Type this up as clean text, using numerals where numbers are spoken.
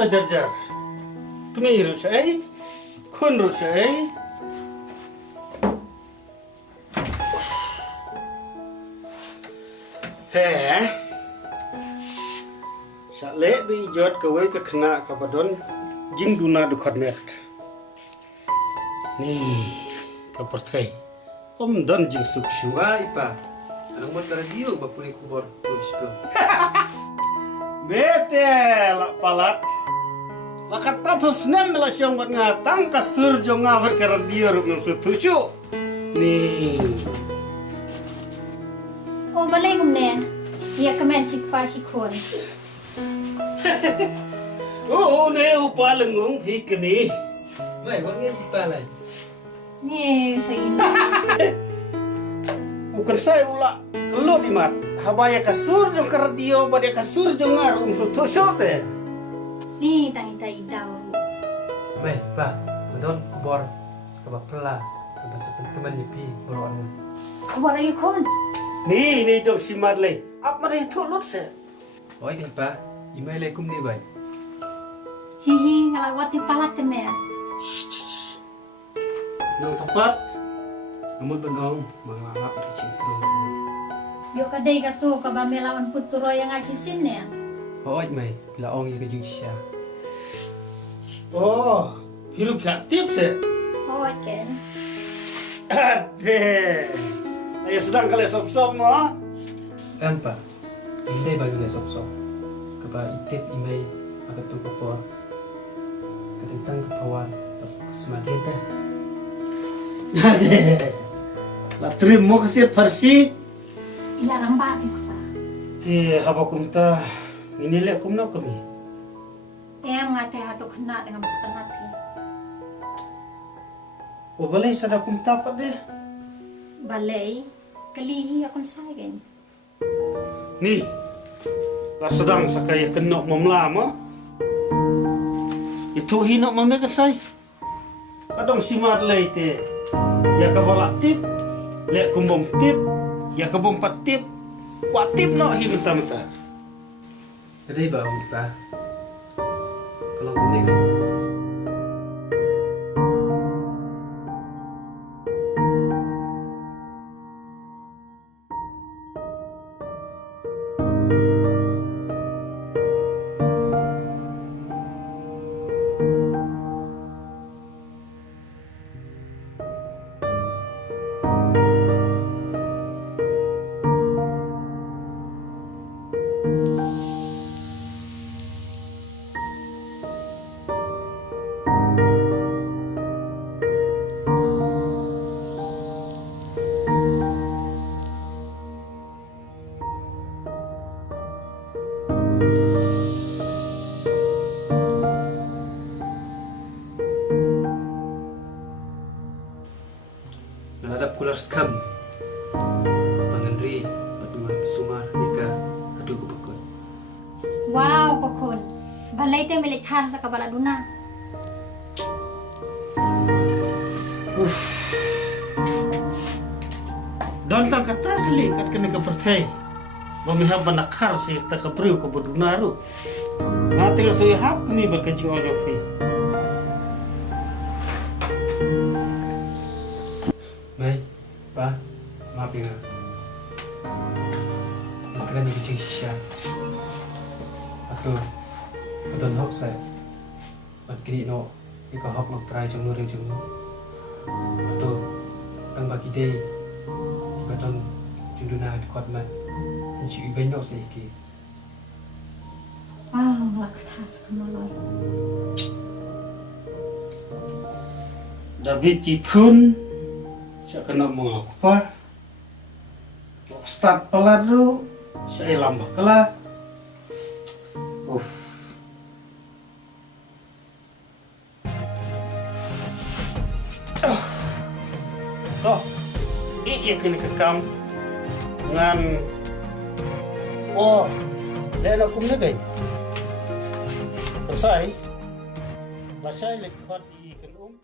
tajar-jar. Kami ru syai. Kun ru syai. Heh. Sale bi jot kawai ke kena ka badon jing duna du khadnet. Ni ka pertai. Om don jing sukshu. Wah, Ipa. Anong mo radio ba puli kubor tulis ko? Bete la palat. La kata phusnem la syong bat ngatang kasur jo ngawat ke radio ru nang sutushu. Ni. O balay gumne. Iya kemen sikpa sikon. Oh, ne upalengung hi kini. Mai, wang yan Ipa lai. Ni sayina. Bukan saya ula kelut imat. Habaya kasur jo ke radio bade kasur jo ngar sutushu te. Ni tangita idaw. Mai, Ipa. Madon kubor kabak pela. Kabak teman ni pi boroan mo. Kabar ayo kon. Ni dong si Marley. Apa dia tulut se? Oi, Ipa. Imay lai kum ni bay. Hihi ngalawat palat teme. Nang tepat. Amot bandong mangalap at cintro. Yo kadai gato ka ba melawan puturo yang ajisin ne. Oi, Mai. Laong yung kajing siya. Oh, hirup aktif se. Oh ken. Ade. Ayo sedang kali sop-sop mo. Ampa. Hindi ba yung sop-sop? Kaba itip imay agad ito kapwa. Katintang kapawan. Semadyan ta. Ade. La trim mo kasi farsi. Ilarang ba ko pa. Ti habakum ta inile kum na kami. Nga teh hato kena dengan setengah pi. O balay sada kum tapat de. Balay kalihi akon sagen. Ni. La sedang sakaya kenok mamlama. Itu hinok mame kasay. Kadang si Marley te. Ya kabala tip. Lek kumbom tip. Ya kabom pat tip. Kuat tip no hi menta-menta. Kadai ba ang Ipa? Kalau kum ni kan? Menghadap kular skam Panganri Paduan Sumar Ika Aduh kubakon. Wow kokon. Balay te milik har sa kabaladuna. Don tang kata seli kat kena ke pertai. Memihab banakar si tak kepriu ke bedunaru. Nanti kalau saya hap kami berkecing ojo fi. Mai, Pa, maaf ya. Kalian yang kecil sisa. Atau hok saya. At kini no, ika hok nok try jong nuri jong. Atau tang bagi day. Baton juduna kuat mat. Inci iben no saya ki. Wow, laktas kamalor. David Kikun. Saya kena mengaku pa. Start peladu. Saya lambak kala. Toh, iya kena kekam dengan dan aku menegay. Selesai. Lasai lekot ikan